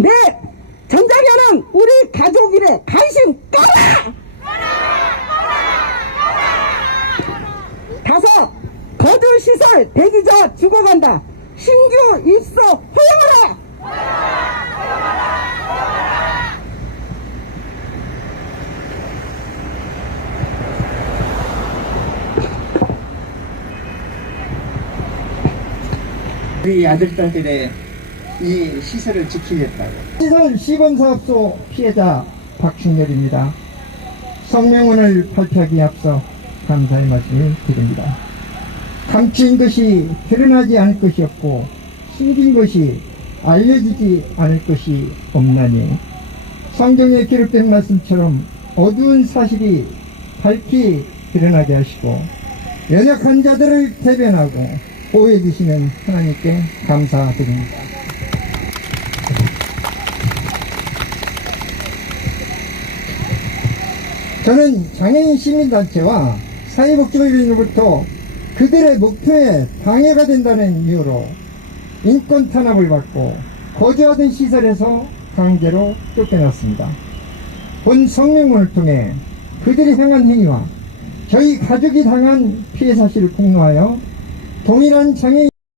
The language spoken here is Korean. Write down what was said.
네, 전장현은 우리 가족이래. 관심 꺼라! 다섯, 거주시설 대기자 죽어간다. 신규 입소 허용하라! 우리 아들 딸들의 이 시설을 지키겠다고. 시설 시범사업소 피해자 박충렬입니다. 성명문을 발표하기에 앞서 감사의 말씀을 드립니다. 감추인 것이 드러나지 않을 것이었고 숨긴 것이 알려지지 않을 것이 없나니 성경에 기록된 말씀처럼 어두운 사실이 밝히 드러나게 하시고 연약한 자들을 대변하고 보호해 주시는 하나님께 감사드립니다. 저는 장애인 시민단체와 사회복지법인으로부터 그들의 목표에 방해가 된다는 이유로 인권 탄압을 받고 거주하던 시설에서 강제로 쫓겨났습니다. 본 성명문을 통해 그들이 행한 행위와 저희 가족이 당한 피해 사실을 공유하여 동일한 장애인